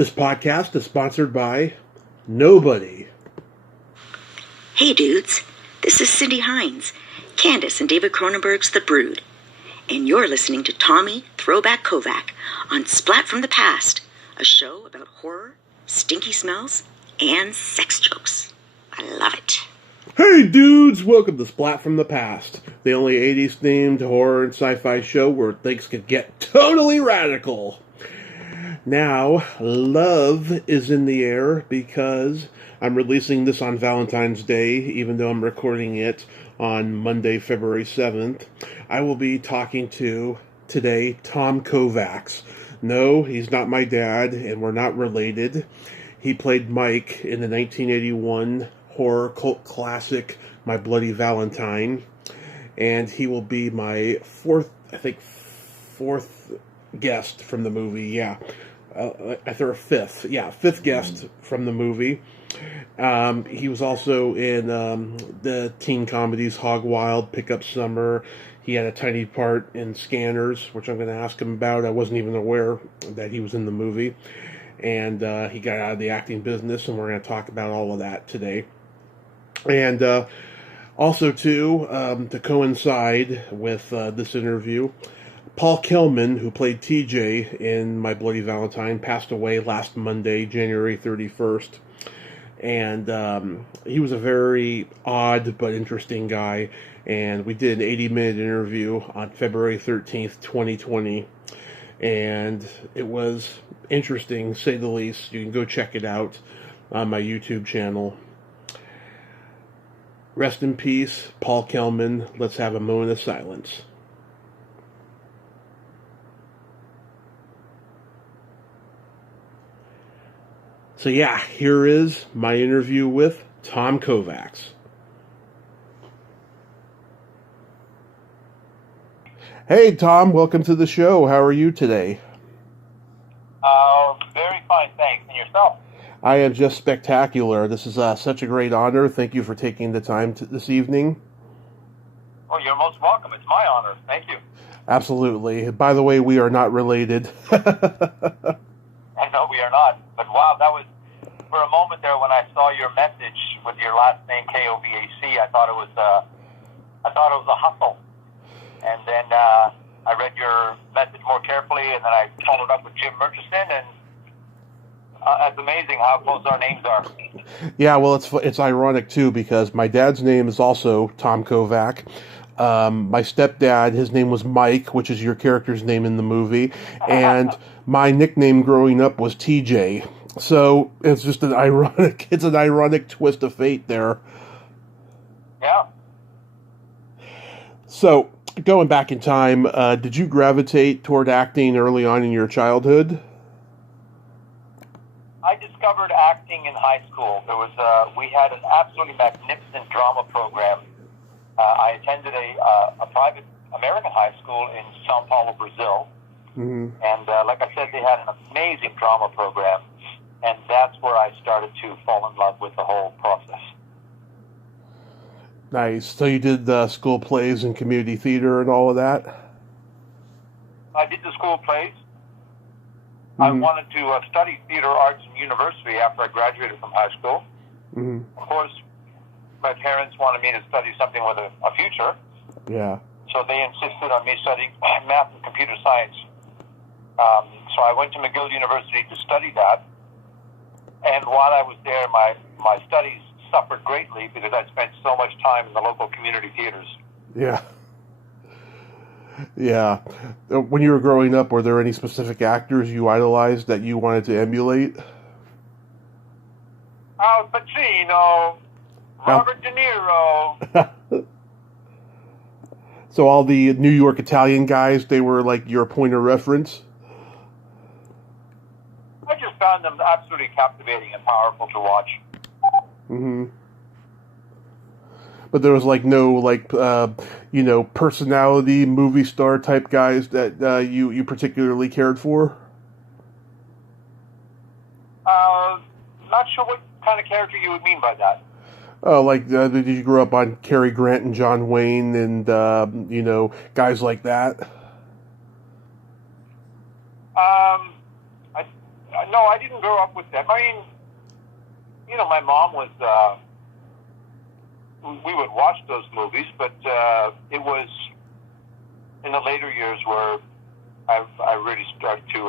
This podcast is sponsored by nobody. Hey dudes, this is Cindy Hines, Candace and David Cronenberg's The Brood, and you're listening to Tommy Throwback Kovac on Splat from the Past, a show about horror, stinky smells, and sex jokes. I love it. Hey dudes, welcome to Splat from the Past, the only 80s themed horror and sci-fi show where things can get totally radical. Now, love is in the air because I'm releasing this on Valentine's Day, even though I'm recording it on Monday, February 7th. I will be talking to, today, Tom Kovacs. No, he's not my dad, and we're not related. He played Mike in the 1981 horror cult classic, My Bloody Valentine, and he will be my fourth guest from the movie, yeah. I thought fifth guest from the movie. He was also in the teen comedies Hog Wild, Pick Up Summer. He had a tiny part in Scanners, which I'm going to ask him about. I wasn't even aware that he was in the movie. And he got out of the acting business, and we're going to talk about all of that today. And also, too, to coincide with this interview, Paul Kelman, who played TJ in My Bloody Valentine, passed away last Monday, January 31st. And he was a very odd but interesting guy. And we did an 80-minute interview on February 13th, 2020. And it was interesting, to say the least. You can go check it out on my YouTube channel. Rest in peace, Paul Kelman. Let's have a moment of silence. So yeah, here is my interview with Tom Kovacs. Hey Tom, welcome to the show. How are you today? Very fine, thanks. And yourself? I am just spectacular. This is such a great honor. Thank you for taking the time this evening. Oh, you're most welcome. It's my honor. Thank you. Absolutely. By the way, we are not related. I know we are not, but wow, that was, for a moment there when I saw your message with your last name Kovac, I thought it was a hustle. And then I read your message more carefully, and then I followed up with Jim Murchison, and it's amazing how close our names are. Yeah, well, it's ironic too because my dad's name is also Tom Kovac. My stepdad, his name was Mike, which is your character's name in the movie, and my nickname growing up was TJ. So it's just an ironic twist of fate there. Yeah. So going back in time, did you gravitate toward acting early on in your childhood? I discovered acting in high school. We had an absolutely magnificent drama program. I attended a private American high school in São Paulo, Brazil. Mm-hmm. And like I said, they had an amazing drama program. And that's where I started to fall in love with the whole process. Nice. So you did school plays and community theater and all of that? I did the school plays. Mm-hmm. I wanted to study theater arts in university after I graduated from high school. Mm-hmm. Of course, my parents wanted me to study something with a future. Yeah. So they insisted on me studying math and computer science. So I went to McGill University to study that. And while I was there, my studies suffered greatly because I spent so much time in the local community theaters. Yeah. Yeah. When you were growing up, were there any specific actors you idolized that you wanted to emulate? Al Pacino, Robert De Niro. So all the New York Italian guys, they were like your point of reference? I just found them absolutely captivating and powerful to watch. Mm-hmm. But there was no personality movie star type guys that you particularly cared for? Not sure what kind of character you would mean by that. Oh, did you grow up on Cary Grant and John Wayne and, guys like that? No, I didn't grow up with them. I mean, you know, my mom was, we would watch those movies, but it was in the later years where I really started to,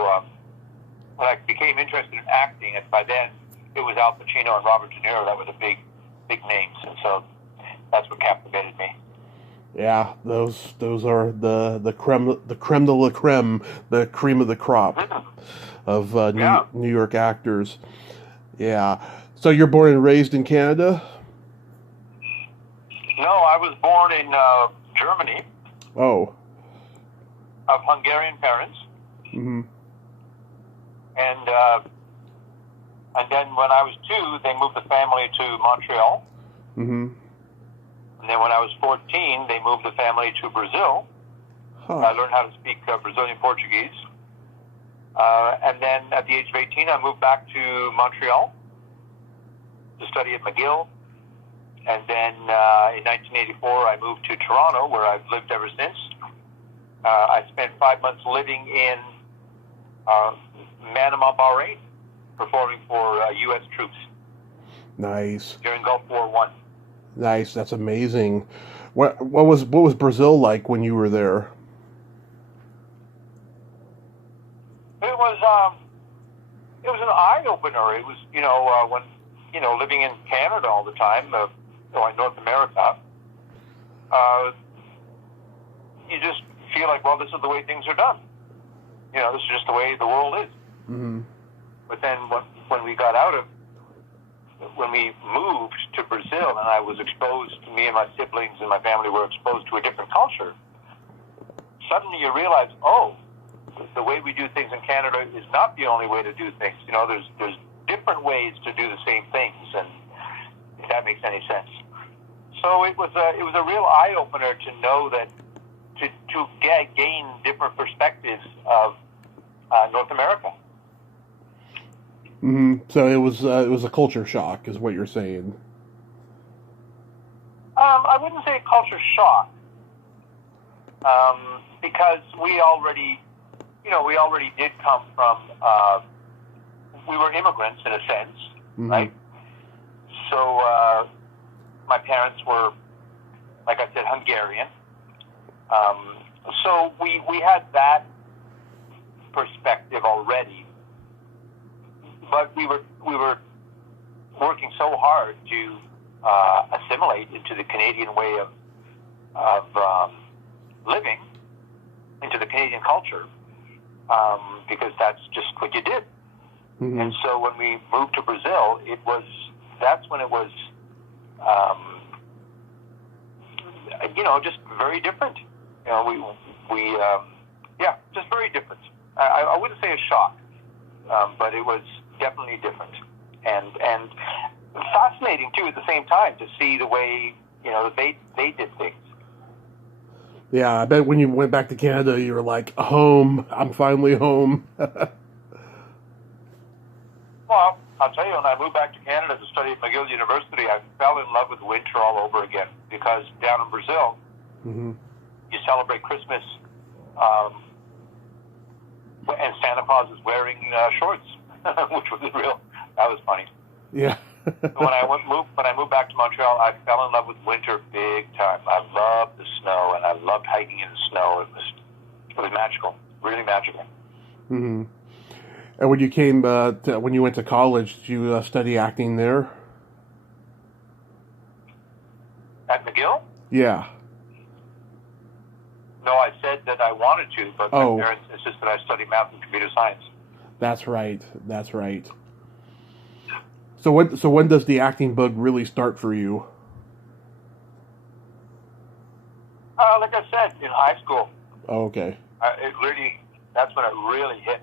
when I became interested in acting, and by then it was Al Pacino and Robert De Niro that were the big names, and so that's what captivated me. Yeah, those are the creme de la creme, the cream of the crop of New York actors. Yeah. So you're born and raised in Canada? No, I was born in Germany. Oh. Of Hungarian parents. Mm-hmm. And then when I was 2, they moved the family to Montreal. Mm-hmm. And then when I was 14, they moved the family to Brazil. Huh. I learned how to speak Brazilian Portuguese. And then at the age of 18, I moved back to Montreal to study at McGill. And then in 1984, I moved to Toronto, where I've lived ever since. I spent 5 months living in Manama, Bahrain, performing for U.S. troops. Nice. During Gulf War I. Nice, that's amazing. What was Brazil like when you were there? It was an eye opener. It was when living in Canada all the time, in North America, you just feel like, well, this is the way things are done. This is just the way the world is. Mm-hmm. But then when we moved to Brazil, and I was exposed, me and my siblings and my family were exposed to a different culture, suddenly you realize, the way we do things in Canada is not the only way to do things. There's different ways to do the same things, and if that makes any sense. So it was a real eye opener to know that to gain different perspectives of North America. Mm-hmm. So it was a culture shock, is what you're saying. I wouldn't say culture shock, because we already did come from. We were immigrants in a sense, mm-hmm. right? So my parents were, like I said, Hungarian. So we had that perspective already. But we were working so hard to assimilate into the Canadian way of living, into the Canadian culture, because that's just what you did. Mm-hmm. And so when we moved to Brazil, that's when it was, just very different. Just very different. I wouldn't say a shock, but it was definitely different, and fascinating too at the same time to see the way they did things. Yeah, I bet when you went back to Canada, you were like, home. I'm finally home. Well, I'll tell you, when I moved back to Canada to study at McGill University, I fell in love with winter all over again, because down in Brazil, mm-hmm. you celebrate Christmas, and Santa Claus is wearing shorts, which was that was funny. Yeah. When I moved back to Montreal, I fell in love with winter big time. I loved the snow, and I loved hiking in the snow. It was magical, really magical. Mm-hmm. And when you when you went to college, did you study acting there? At McGill? Yeah. No, I said that I wanted to, but my parents insisted I study math and computer science. That's right. So when does the acting bug really start for you? Like I said, in high school. Oh, okay. That's when it really hit.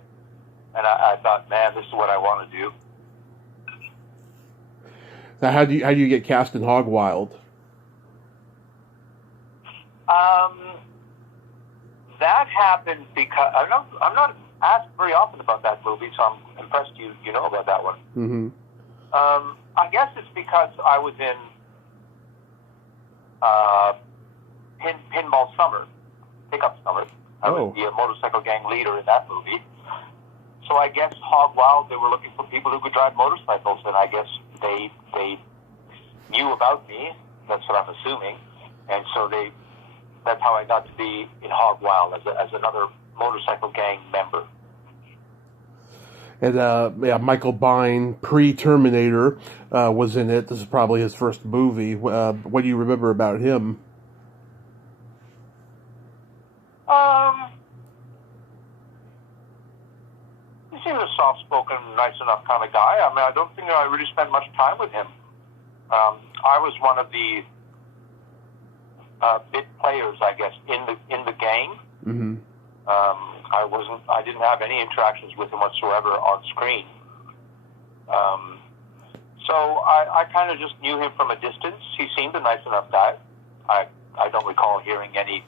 And I thought, man, this is what I want to do. Now, how do you get cast in Hog Wild? That happened because I'm not asked very often about that movie, so I'm impressed you know about that one. Mm-hmm. I guess it's because I was in Pinball Summer, Pickup Summer. I was the motorcycle gang leader in that movie. So I guess Hog Wild, they were looking for people who could drive motorcycles, and I guess they knew about me. That's what I'm assuming, and so that's how I got to be in Hog Wild as another motorcycle gang member. And Michael Biehn, pre-Terminator, was in it. This is probably his first movie. What do you remember about him? He seemed a soft-spoken, nice enough kind of guy. I mean, I don't think I really spent much time with him. I was one of the bit players, I guess, in the gang. Mm-hmm. I didn't have any interactions with him whatsoever on screen. So I kind of just knew him from a distance. He seemed a nice enough guy. I don't recall hearing any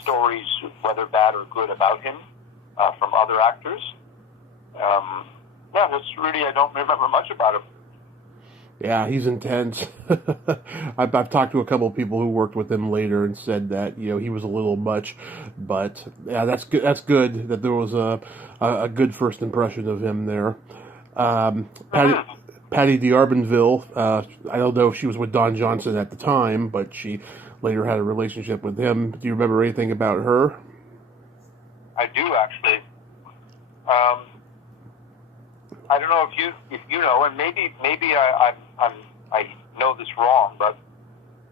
stories, whether bad or good, about him from other actors. That's really, I don't remember much about him. Yeah, he's intense. I've talked to a couple of people who worked with him later and said that he was a little much, but yeah, that's good. That's good that there was a good first impression of him there. Patty Darbleville. I don't know if she was with Don Johnson at the time, but she later had a relationship with him. Do you remember anything about her? I do, actually. I don't know if you know, and maybe I know this wrong, but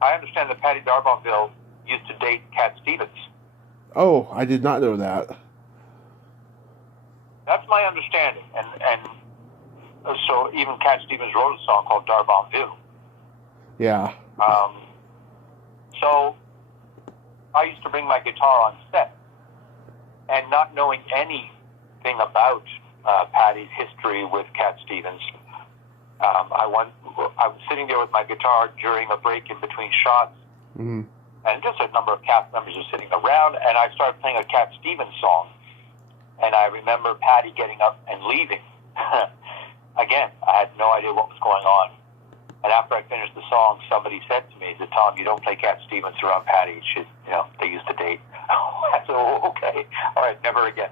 I understand that Patty Darbleville used to date Cat Stevens. Oh, I did not know that. That's my understanding, and so even Cat Stevens wrote a song called Darbleville. Yeah. So I used to bring my guitar on set, and not knowing anything about Patty's history with Cat Stevens, I was sitting there with my guitar during a break in between shots, mm-hmm. and just a number of cast members were sitting around, and I started playing a Cat Stevens song, and I remember Patty getting up and leaving. Again, I had no idea what was going on. And after I finished the song, somebody said to me, Tom, you don't play Cat Stevens around Patty. They used to date. I said, okay. All right, never again.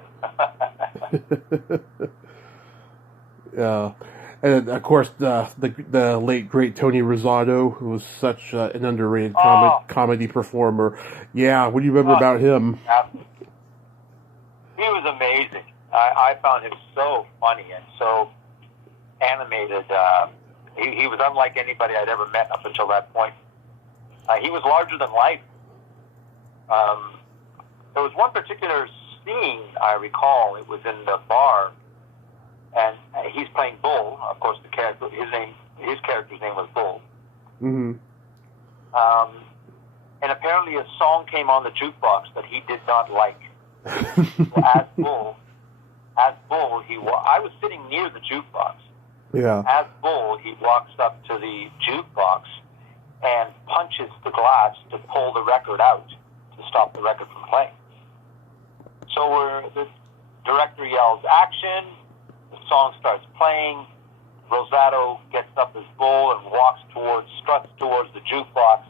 Yeah. And, of course, the late, great Tony Rosado, who was such an underrated comedy performer. Yeah, what do you remember about him? He was amazing. I found him so funny and so animated. He was unlike anybody I'd ever met up until that point. He was larger than life. There was one particular scene I recall. It was in the bar, and he's playing Bull. Of course, his character's name was Bull. Mm-hmm. And apparently, a song came on the jukebox that he did not like. So as Bull, I was sitting near the jukebox. Yeah. As Bull, he walks up to the jukebox and punches the glass to pull the record out, to stop the record from playing. So the director yells, action, the song starts playing, Rosado gets up as Bull and struts towards the jukebox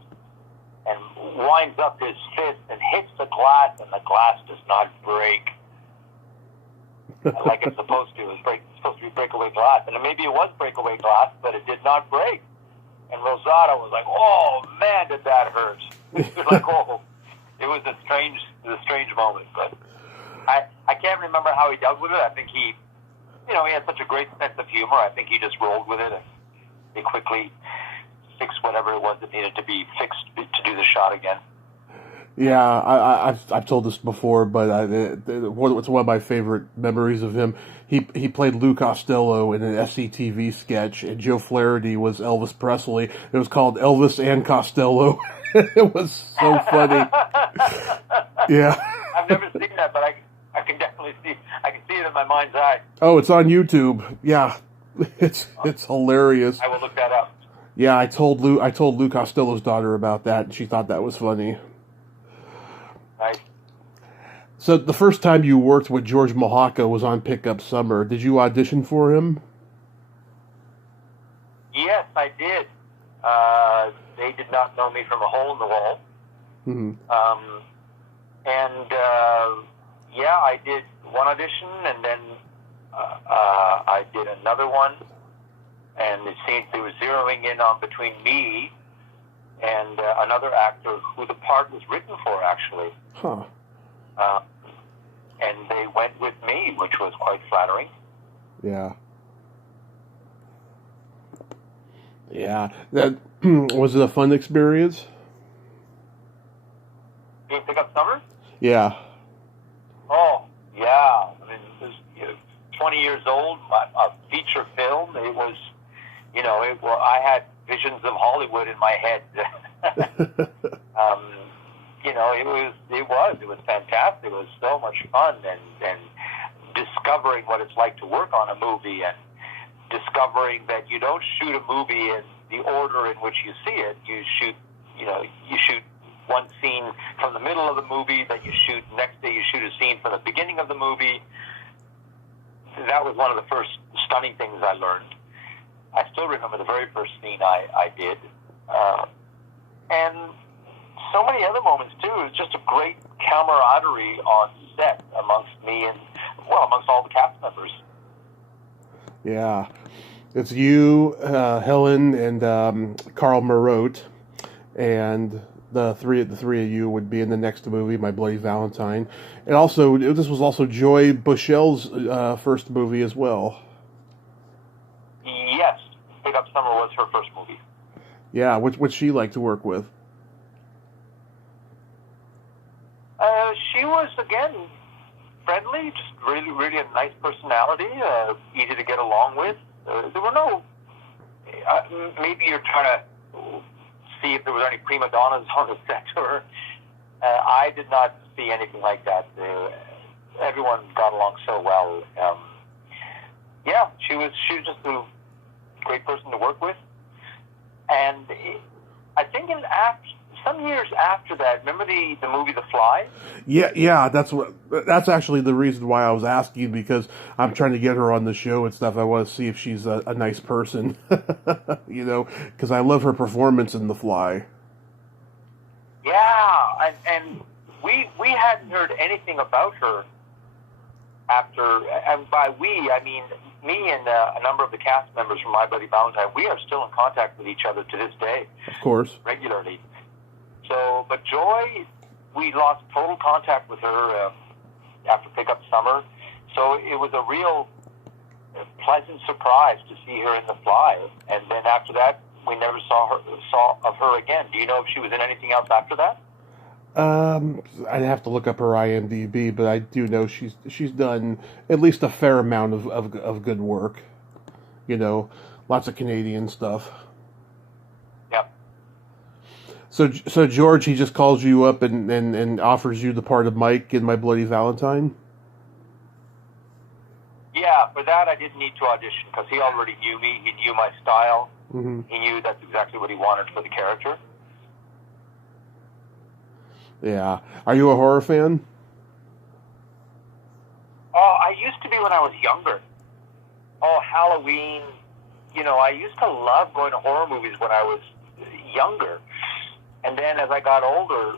and winds up his fist and hits the glass, and the glass does not break. Like it's supposed to. It's supposed to be breakaway glass. And maybe it was breakaway glass, but it did not break. And Rosado was like, oh, man, did that hurt. It was like, oh, it was a strange moment. But I can't remember how he dealt with it. I think he had such a great sense of humor. I think he just rolled with it, and he quickly fixed whatever it was that needed to be fixed to do the shot again. Yeah, I've told this before, but it's one of my favorite memories of him. He played Lou Costello in an SCTV sketch, and Joe Flaherty was Elvis Presley. It was called Elvis and Costello. It was so funny. Yeah. I've never seen that, but I can definitely see. I can see it in my mind's eye. Oh, it's on YouTube. Yeah, it's hilarious. I will look that up. Yeah, I told Lou Costello's daughter about that, and she thought that was funny. Nice. So the first time you worked with George Mahaka was on Pickup Summer. Did you audition for him? Yes, I did. They did not know me from a hole in the wall. Mm-hmm. Yeah, I did. one audition, and then I did another one, and it seemed they were zeroing in on between me and another actor who the part was written for, actually. Huh. And they went with me, which was quite flattering. Yeah. Yeah. That was it a fun experience? Did you pick up Summer? Yeah. Oh, yeah. I mean, it was 20 years old, a feature film. It was, I had visions of Hollywood in my head. It was fantastic. It was so much fun, and discovering what it's like to work on a movie, and discovering that you don't shoot a movie in the order in which you see it. You shoot one scene from the middle of the movie, then next day you shoot a scene from the beginning of the movie. That was one of the first stunning things I learned. I still remember the very first scene I did. And so many other moments, too. It was just a great camaraderie on set amongst me and, amongst all the cast members. Yeah. It's you, Helen, and Carl Marotte, and the three of you would be in the next movie, My Bloody Valentine. And also, this was also Joy Bushell's first movie as well. Yes. Pick Up Summer was her first movie. Yeah, what'd she like to work with? She was, again, friendly, just really, really a nice personality, easy to get along with. There were no... maybe you're trying to see if there was any prima donnas on the set, or I did not see anything like that. Everyone got along so well. She was just a great person to work with. And I think some years after that, remember the movie The Fly? Yeah, that's actually the reason why I was asking, because I'm trying to get her on the show and stuff. I want to see if she's a nice person, because I love her performance in The Fly. Yeah, and we hadn't heard anything about her after, and by we, I mean me and a number of the cast members from My Bloody Valentine. We are still in contact with each other to this day. Of course. Regularly. So, but Joy, we lost total contact with her after Pick Up Summer. So it was a real pleasant surprise to see her in The Fly. And then after that, we never saw of her again. Do you know if she was in anything else after that? I'd have to look up her IMDb, but I do know she's done at least a fair amount of good work. Lots of Canadian stuff. Yep. So George, he just calls you up and offers you the part of Mike in My Bloody Valentine? Yeah, for that I didn't need to audition because he already knew me. He knew my style. Mm-hmm. He knew that's exactly what he wanted for the character. Yeah. Are you a horror fan? Oh, I used to be when I was younger. Oh, Halloween. I used to love going to horror movies when I was younger. And then as I got older,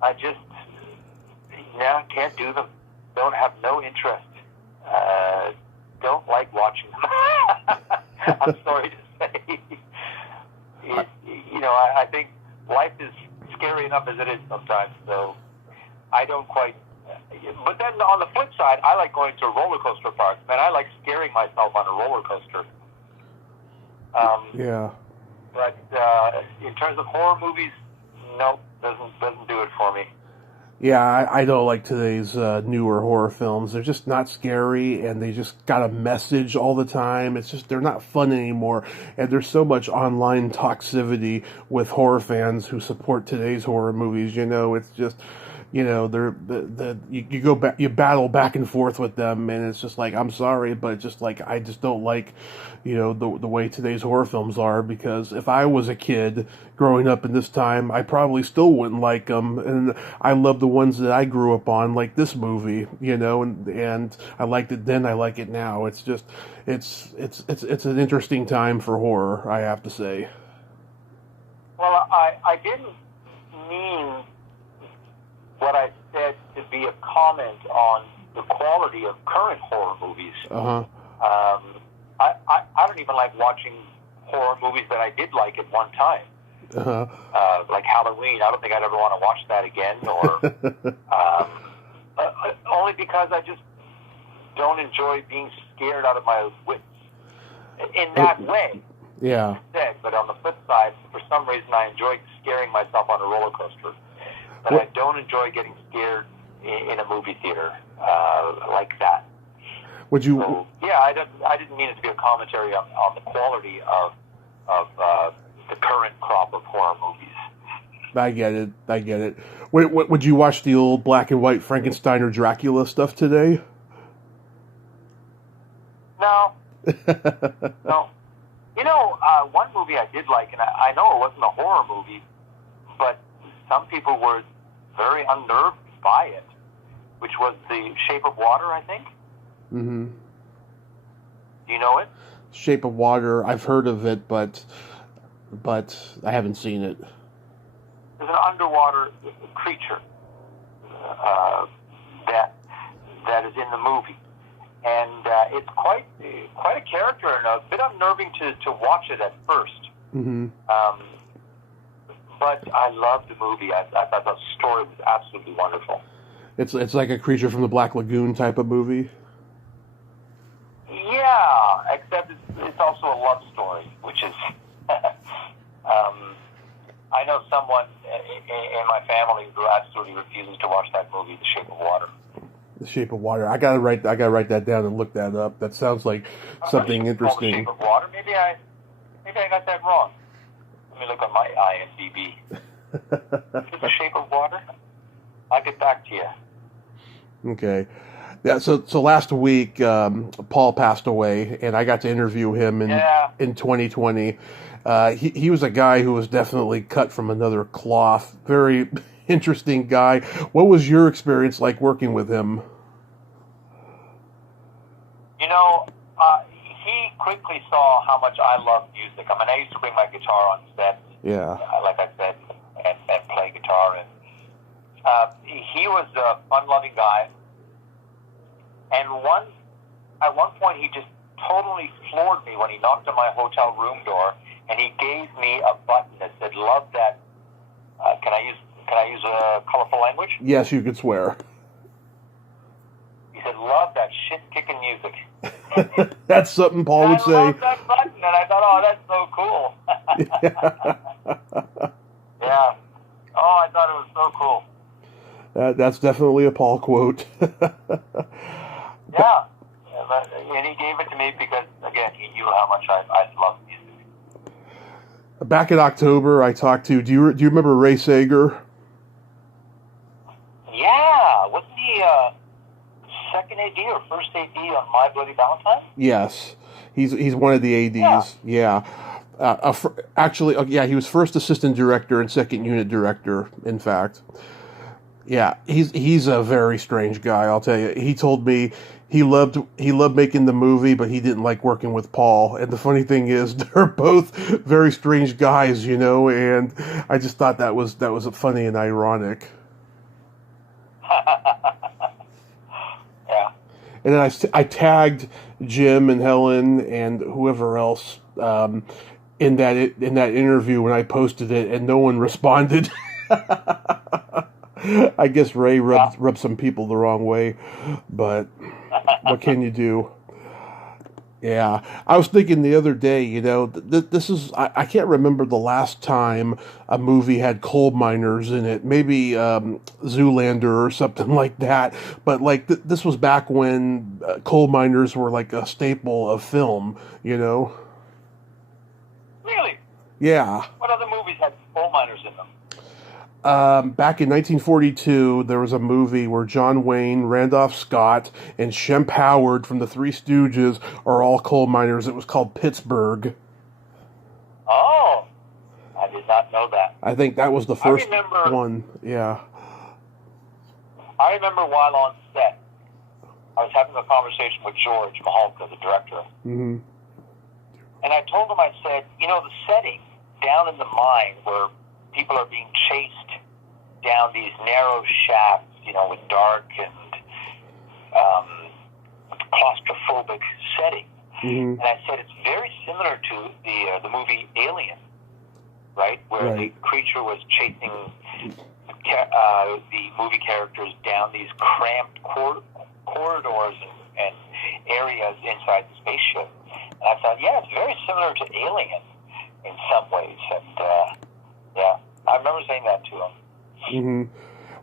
I just can't do them. Have no interest. Don't like watching them. I'm sorry to say. I think life is scary enough as it is sometimes, so I don't quite... But then on the flip side, I like going to roller coaster parks. Man, I like scaring myself on a roller coaster. Yeah. But in terms of horror movies, nope, doesn't do it for me. Yeah, I don't like today's newer horror films. They're just not scary, and they just got a message all the time. It's just, they're not fun anymore. And there's so much online toxicity with horror fans who support today's horror movies. It's just, you go back, you battle back and forth with them, and it's just like, I'm sorry, but just like, I just don't like, the way today's horror films are, because if I was a kid growing up in this time, I probably still wouldn't like them, and I love the ones that I grew up on, like this movie, and I liked it then, I like it now. It's just, it's an interesting time for horror, I have to say. Well, I didn't mean what I said to be a comment on the quality of current horror movies. Uh-huh. I don't even like watching horror movies that I did like at one time. Uh-huh. Like Halloween. I don't think I'd ever want to watch that again. Or only because I just don't enjoy being scared out of my wits in that way. Yeah. But on the flip side, for some reason, I enjoy scaring myself on a roller coaster. But I don't enjoy getting scared in a movie theater like that. Would you? So, yeah, I didn't mean it to be a commentary on the quality of the current crop of horror movies. I get it. Would you watch the old black and white Frankenstein or Dracula stuff today? No. No. You know, one movie I did like, and I know it wasn't a horror movie, but some people were very unnerved by it, which was The Shape of Water, I think. Mm-hmm. Do you know it? Shape of Water. I've heard of it, but I haven't seen it. There's an underwater creature that is in the movie, and it's quite a character and a bit unnerving to watch it at first. Mm-hmm. But I loved the movie. I thought the story was absolutely wonderful. It's like a Creature from the Black Lagoon type of movie. Yeah, except it's also a love story, which is. I know someone in my family who absolutely refuses to watch that movie, The Shape of Water. The Shape of Water. I gotta write that down and look that up. That sounds like something interesting. The Shape of Water. Maybe I got that wrong. Let me look on my IMDb. Is it The Shape of Water? I'll get back to you. Okay. Yeah. So last week, Paul passed away, and I got to interview him in 2020. He was a guy who was definitely cut from another cloth. Very interesting guy. What was your experience like working with him? You know, he quickly saw how much I love music. I mean, I used to bring my guitar on set. Yeah. Like I said, and play guitar. And he was a fun-loving guy. And at one point, he just totally floored me when he knocked on my hotel room door, and he gave me a button that said, "Love that." Can I use a colorful language? Yes, you could swear. He said, "Love that shit-kicking music." That's something Paul would say. I loved that button, and I thought, "Oh, that's so cool." Yeah. Oh, I thought it was so cool. That's definitely a Paul quote. Yeah. And he gave it to me because, again, he knew how much I loved music. Back in October, I talked to. Do you remember Ray Sager? Yeah, wasn't he second AD or first AD on My Bloody Valentine? Yes, he's one of the ADs. Yeah. Actually, yeah, he was first assistant director and second unit director. In fact, yeah, he's a very strange guy. I'll tell you. He told me he loved making the movie, but he didn't like working with Paul. And the funny thing is, they're both very strange guys, you know. And I just thought that was funny and ironic. Yeah. And then I tagged Jim and Helen and whoever else in that interview when I posted it, and no one responded. I guess Ray rubbed some people the wrong way, but what can you do? Yeah, I was thinking the other day, you know, this is, I can't remember the last time a movie had coal miners in it. Maybe Zoolander or something like that. But like this was back when coal miners were like a staple of film, you know. Really? Yeah. What other movies had coal miners in them? Back in 1942, there was a movie where John Wayne, Randolph Scott, and Shemp Howard from the Three Stooges are all coal miners. It was called Pittsburgh. Oh, I did not know that. I think that was the first one. Yeah. I remember while on set, I was having a conversation with George Mahalka, the director. Mm-hmm. And I told him, I said, you know, the setting down in the mine where people are being chased down these narrow shafts, you know, with dark and claustrophobic setting. Mm-hmm. And I said it's very similar to the movie Alien, right? Where the creature was chasing the movie characters down these cramped corridors and areas inside the spaceship. And I thought, yeah, it's very similar to Alien in some ways. And I remember saying that to him. Mm-hmm.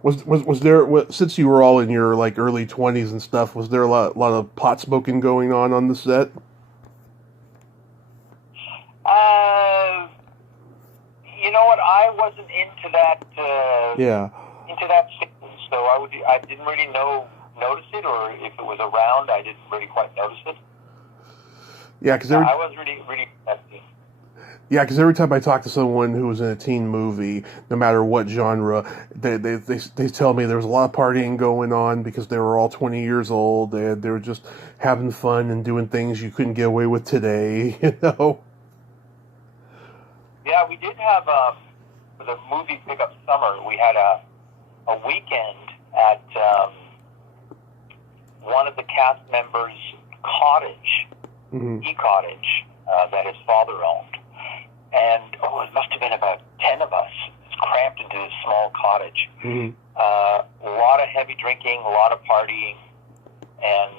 Was there, since you were all in your like early 20s and stuff, was there a lot of pot smoking going on the set? You know what? I wasn't into that. Into that scene, so I didn't really notice it, or if it was around, I didn't really quite notice it. Yeah, because I was really interested. Yeah, because every time I talk to someone who was in a teen movie, no matter what genre, they tell me there was a lot of partying going on because they were all 20 years old and they were just having fun and doing things you couldn't get away with today, you know? Yeah, we did have, for the movie Pickup Summer, we had a weekend at one of the cast members' cottage, e-cottage, that his father owned. And, it must have been about 10 of us. It's cramped into this small cottage. A lot of heavy drinking, a lot of partying. And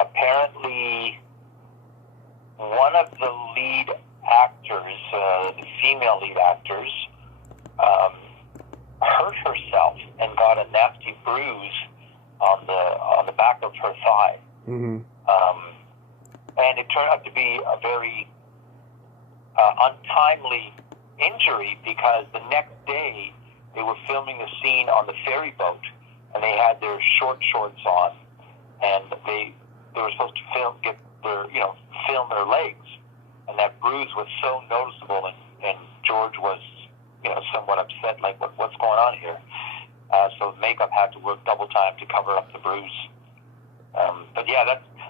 apparently one of the lead actors, the female lead actors, hurt herself and got a nasty bruise on the back of her thigh. And it turned out to be a very untimely injury because the next day they were filming the scene on the ferry boat and they had their short shorts on and they were supposed to film their legs, and that bruise was so noticeable and George was somewhat upset, like what's going on here, so makeup had to work double time to cover up the bruise. But yeah,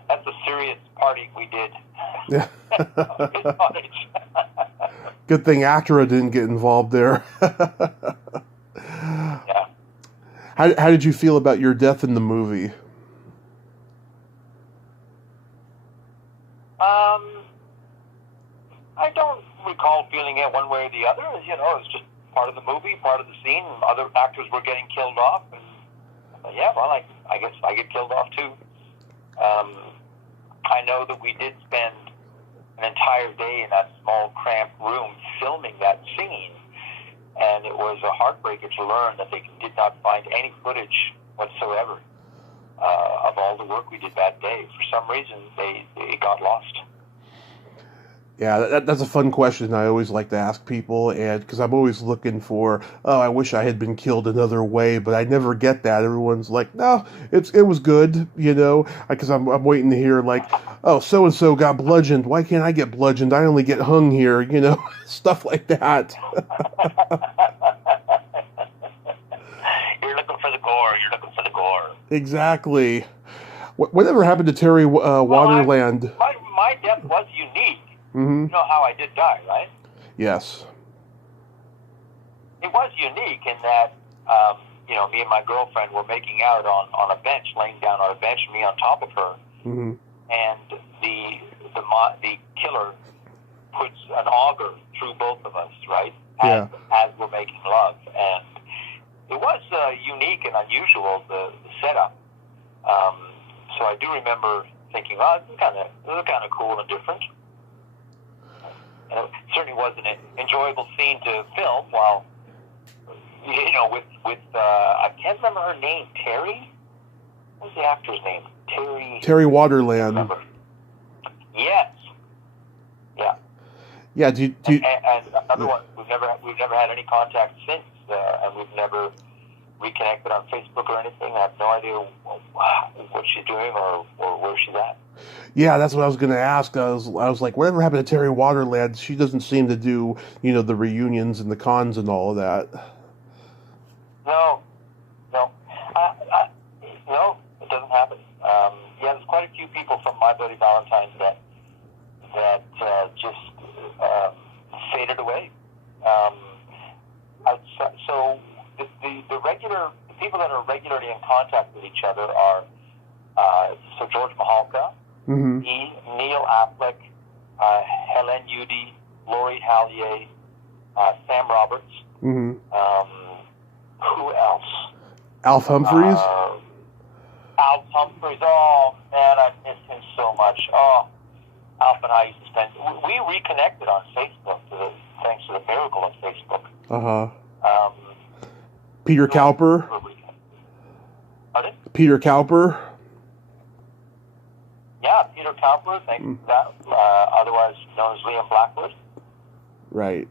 that's a serious party we did. Yeah. Good thing Acura didn't get involved there. Yeah. How did you feel about your death in the movie? I don't recall feeling it one way or the other. It was just part of the movie, part of the scene. Other actors were getting killed off, and I guess I get killed off too. I know that we did spend an entire day in that small, cramped room filming that scene, and it was a heartbreaker to learn that they did not find any footage whatsoever of all the work we did that day. For some reason, it got lost. Yeah, that's a fun question I always like to ask people, and because I'm always looking for, I wish I had been killed another way, but I never get that. Everyone's like, no, it was good, because I'm waiting to hear like, oh, so and so got bludgeoned. Why can't I get bludgeoned? I only get hung here, stuff like that. You're looking for the gore. You're looking for the gore. Exactly. Whatever happened to Terry Waterland? My death was unique. Mm-hmm. You know how I did die, right? Yes. It was unique in that, me and my girlfriend were making out on a bench, laying down on a bench, me on top of her, and the killer puts an auger through both of us, right? As we're making love, and it was unique and unusual, the setup. So I do remember thinking, oh, this is kind of cool and different. And it certainly was an enjoyable scene to film while, with I can't remember her name, Terry? What's the actor's name? Terry Waterland. Yes. Yeah. Yeah, and another one, we've never had any contact since, and we've never reconnected on Facebook or anything. I have no idea what she's doing or where she's at. Yeah, that's what I was going to ask. I was like, whatever happened to Terry Waterland? She doesn't seem to do, the reunions and the cons and all of that. No, it doesn't happen. There's quite a few people from My Bloody Valentine that just faded away. So the people that are regularly in contact with each other are So George Mahalka, Mm-hmm. Neil Affleck, Helen Udy, Laurie Hallier, Sam Roberts. Mm-hmm. Who else? Alf Humphreys. Alf Humphreys. Oh man, I miss him so much. Oh, Alf and I used to spend. We reconnected on Facebook thanks to the miracle of Facebook. Peter Cowper. Pardon? Peter Cowper. Yeah, Peter Cowper. Thanks for that. Otherwise known as Liam Blackwood. Right.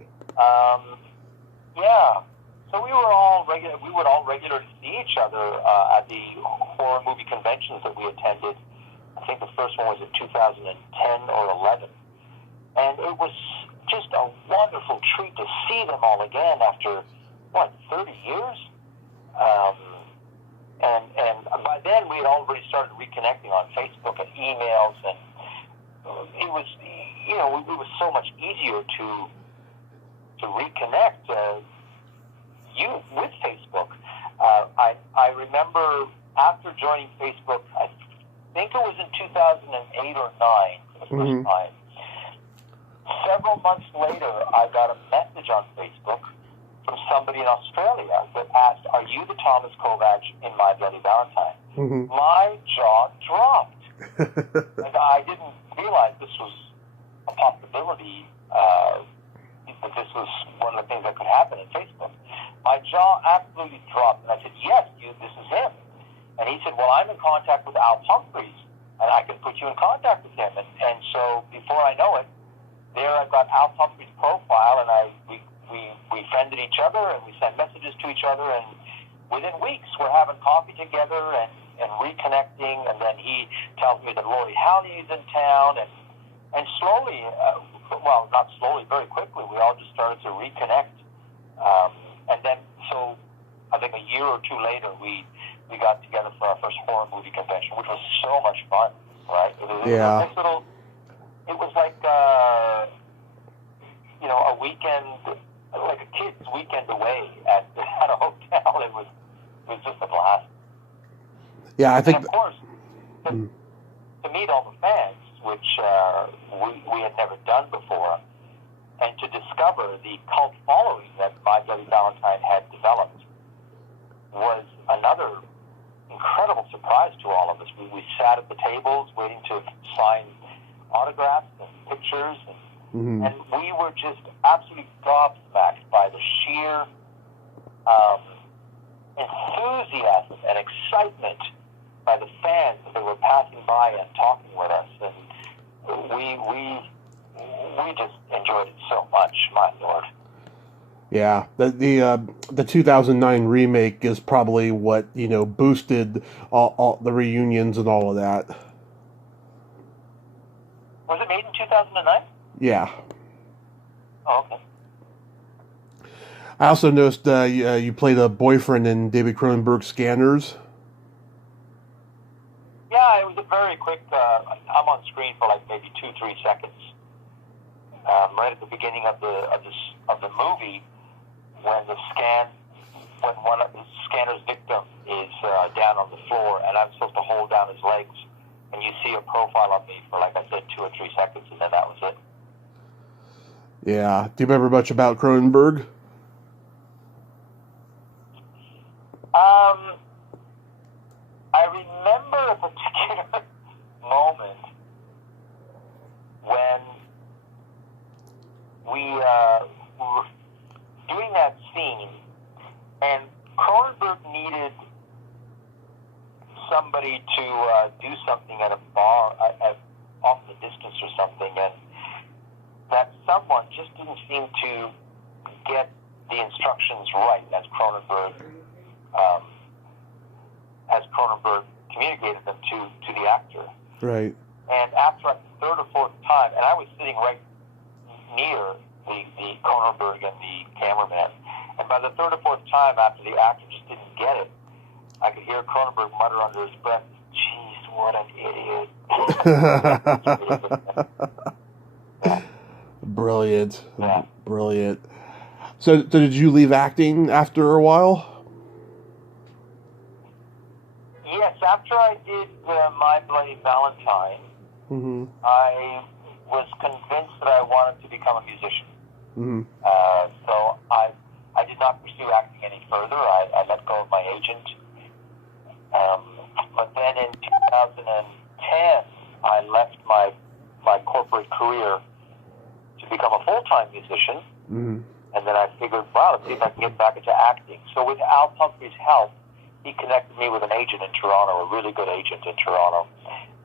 Yeah. So we were all regular. We would all regularly see each other at the horror movie conventions that we attended. I think the first one was in 2010 or 11, and it was just a wonderful treat to see them all again after 30 years. And by then we had already started reconnecting on Facebook and emails, and it was it was so much easier to reconnect with Facebook. I remember after joining Facebook, I think it was in 2008 or 9 for the first time. Several months later, I got a message on Facebook from somebody in Australia that asked, "Are you the Thomas Kovac in My Bloody Valentine?" Mm-hmm. My jaw dropped. And I didn't realize this was a possibility, that this was one of the things that could happen in Facebook. My jaw absolutely dropped, and I said, "Yes, this is him." And he said, "Well, I'm in contact with Alf Humphreys, and I can put you in contact with him." And so before I know it, there I've got Alf Humphreys' profile, and we friended each other, and we sent messages to each other, and within weeks we're having coffee together and reconnecting, and then he tells me that Laurie Hallier is in town, and slowly, well, not slowly, very quickly, we all just started to reconnect. And then, so I think a year or two later, we got together for our first horror movie convention, which was so much fun, right? It was like, a weekend, like a kid's weekend away at a hotel. It was just a blast. Yeah, I think. And of course, to meet all the fans, which we had never done before, and to discover the cult following that My Bloody Valentine had developed was another incredible surprise to all of us. We sat at the tables waiting to sign autographs and pictures, and we were just absolutely gobsmacked by the sheer enthusiasm and excitement by the fans as they were passing by and talking with us, and we just enjoyed it so much, my lord. Yeah, the 2009 remake is probably what boosted all the reunions and all of that. Was it made in 2009? Yeah. Oh, okay. I also noticed you played a boyfriend in David Cronenberg's Scanners. Yeah, it was a very quick. I'm on screen for like maybe 2-3 seconds. Right at the beginning of the movie, when one of the scanner's victim is down on the floor, and I'm supposed to hold down his legs, and you see a profile of me for, like I said, 2 or 3 seconds, and then that was it. Yeah. Do you remember much about Cronenberg? I remember a particular moment when we were doing that scene, and Cronenberg needed somebody to do something at a bar off in the distance or something, and that someone just didn't seem to get the instructions right as Cronenberg communicated them to the actor. Right. And after the third or fourth time, and I was sitting right near the Cronenberg and the cameraman, and by the third or fourth time after the actor just didn't get it, I could hear Cronenberg mutter under his breath, "Jeez, what an idiot." Brilliant. Yeah. Brilliant. So did you leave acting after a while? Yes, after I did My Bloody Valentine, I was convinced that I wanted to become a musician. So I did not pursue acting any further. I let go of my agent. But then in 2010, I left my corporate career to become a full-time musician. And then I figured, wow, let's see if I can get back into acting. So with Al Pumphrey's help, he connected me with an agent in Toronto, a really good agent in Toronto.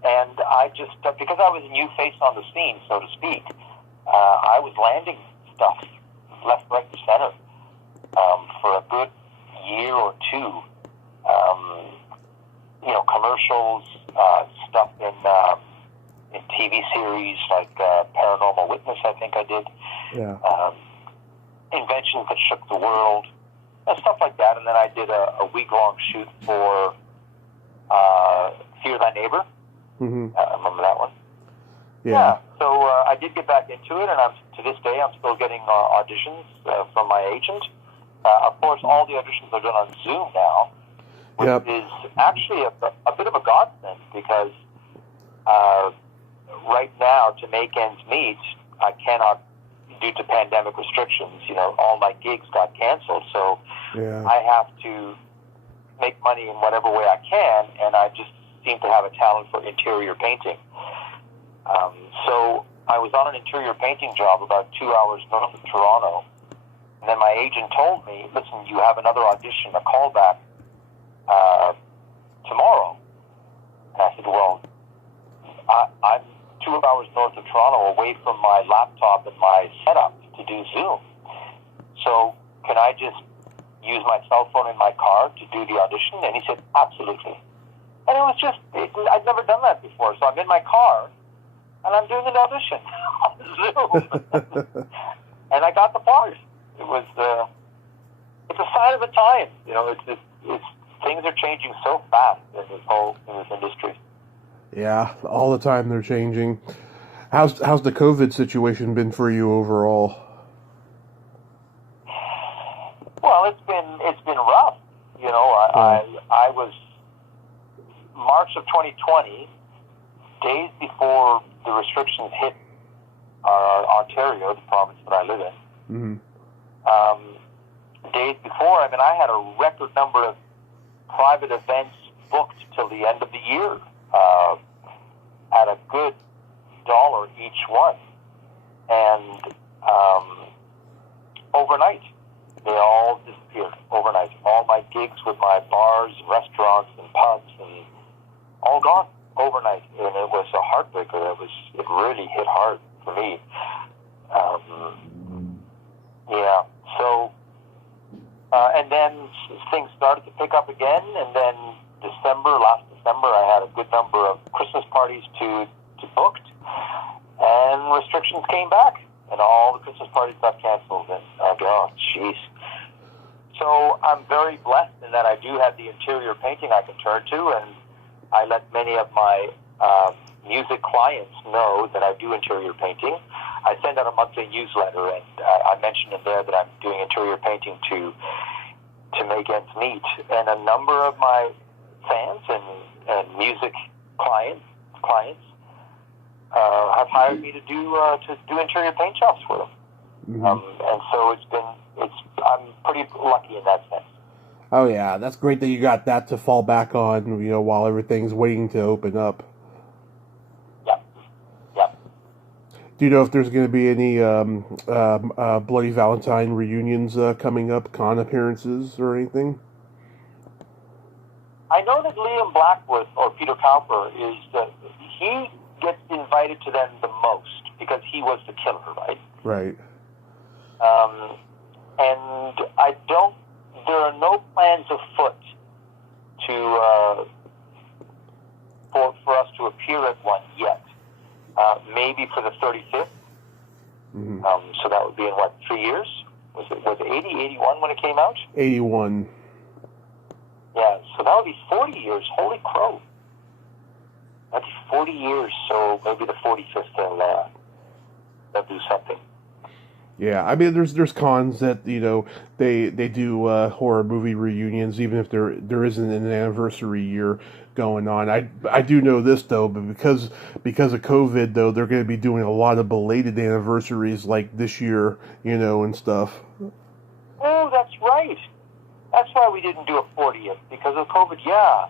And I just, because I was a new face on the scene, so to speak, I was landing stuff left, right, and center for a good year or two. Commercials, stuff in TV series like Paranormal Witness, I think I did. Yeah. Inventions that shook the world, stuff like that. And then I did a week-long shoot for Fear Thy Neighbor. I remember that one. Yeah. So I did get back into it, and to this day, I'm still getting auditions from my agent. Of course, all the auditions are done on Zoom now, which is actually a bit of a godsend, because right now, to make ends meet, I cannot, due to pandemic restrictions, all my gigs got canceled, so I have to make money in whatever way I can, and I just seem to have a talent for interior painting. So I was on an interior painting job about 2 hours north of Toronto, and then my agent told me, listen, you have another audition, a callback tomorrow. And I said, well, I'm 2 hours north of Toronto, away from my laptop and my setup to do Zoom. So can I just use my cell phone in my car to do the audition? And he said, absolutely. And it was just, I'd never done that before. So I'm in my car, and I'm doing an audition on Zoom. And I got the part. It was, it's a sign of the time. It's things are changing so fast in this industry. Yeah, all the time they're changing. How's the COVID situation been for you overall? Well, it's been rough. I was March of 2020, days before the restrictions hit Ontario, the province that I live in. Days before, I had a record number of private events booked till the end of the year. At a good $1 each one. And overnight, they all disappeared overnight. All my gigs with my bars, restaurants, and pubs, and all gone overnight. And it was a heartbreaker. It really hit hard for me. So, and then things started to pick up again, and then last December, I had a good number of Christmas parties to booked, and restrictions came back, and all the Christmas parties got canceled, and oh, jeez. So I'm very blessed in that I do have the interior painting I can turn to, and I let many of my music clients know that I do interior painting. I send out a monthly newsletter, and I mentioned in there that I'm doing interior painting to make ends meet, and a number of my fans and music clients have hired me to do interior paint jobs for them. And so I'm pretty lucky in that sense. Oh yeah, that's great that you got that to fall back on, while everything's waiting to open up. Yeah. Do you know if there's going to be any Bloody Valentine reunions coming up, con appearances or anything? I know that Liam Blackwood, or Peter Cowper, he gets invited to them the most because he was the killer, right? Right. And there are no plans afoot for us to appear at one yet. Maybe for the 35th. So that would be in 3 years? Was it 80, 81 when it came out? 81. Yeah, so that would be 40 years. Holy crow. That'd be 40 years, so maybe the 45th they'll do something. Yeah, I mean, there's cons that they do horror movie reunions, even if there isn't an anniversary year going on. I do know this though, but because of COVID though, they're going to be doing a lot of belated anniversaries like this year, and stuff. Oh, that's right. That's why we didn't do a 40th, because of COVID. Yeah.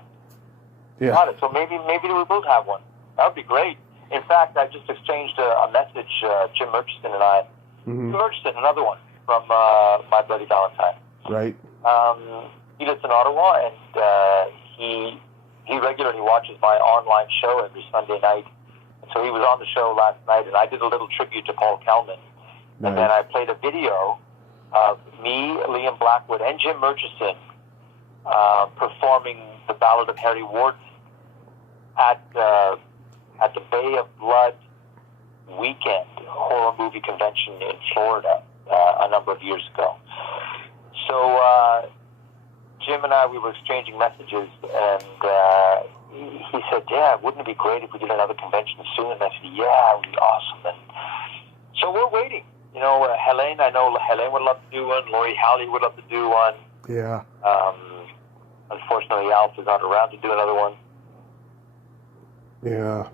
Yeah. Got it. So maybe we will have one. That would be great. In fact, I just exchanged a message, Jim Murchison and I. Mm-hmm. Murchison, another one from My Bloody Valentine. Right. He lives in Ottawa, and he regularly watches my online show every Sunday night. And so he was on the show last night, and I did a little tribute to Paul Kelman. Nice. And then I played a video of me, Liam Blackwood, and Jim Murchison performing the Ballad of Harry Warden at the Bay of Blood weekend horror movie convention in Florida a number of years ago. So Jim and I, we were exchanging messages, and he said, "Yeah, wouldn't it be great if we did another convention soon?" And I said, "Yeah, it would be awesome." And so we're waiting. Helene, I know Helene would love to do one. Lori Halley would love to do one. Yeah. Unfortunately, Alf is not around to do another one. Yeah.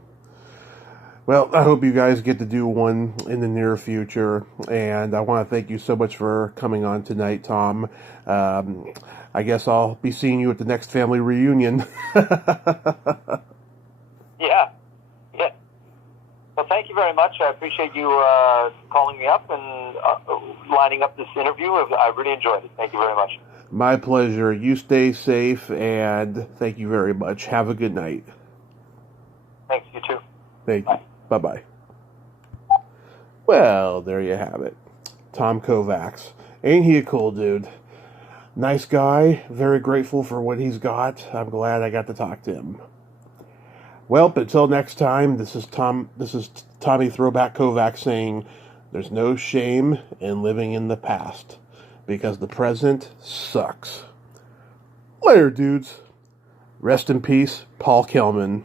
Well, I hope you guys get to do one in the near future, and I want to thank you so much for coming on tonight, Tom. I guess I'll be seeing you at the next family reunion. Yeah. Well, thank you very much. I appreciate you calling me up and lining up this interview. I really enjoyed it. Thank you very much. My pleasure. You stay safe, and thank you very much. Have a good night. Thanks, you too. Thank you. Bye-bye. Well, there you have it. Tom Kovacs. Ain't he a cool dude? Nice guy. Very grateful for what he's got. I'm glad I got to talk to him. Well, until next time, this is Tommy Throwback Kovac saying, there's no shame in living in the past, because the present sucks. Later, dudes. Rest in peace, Paul Kelman.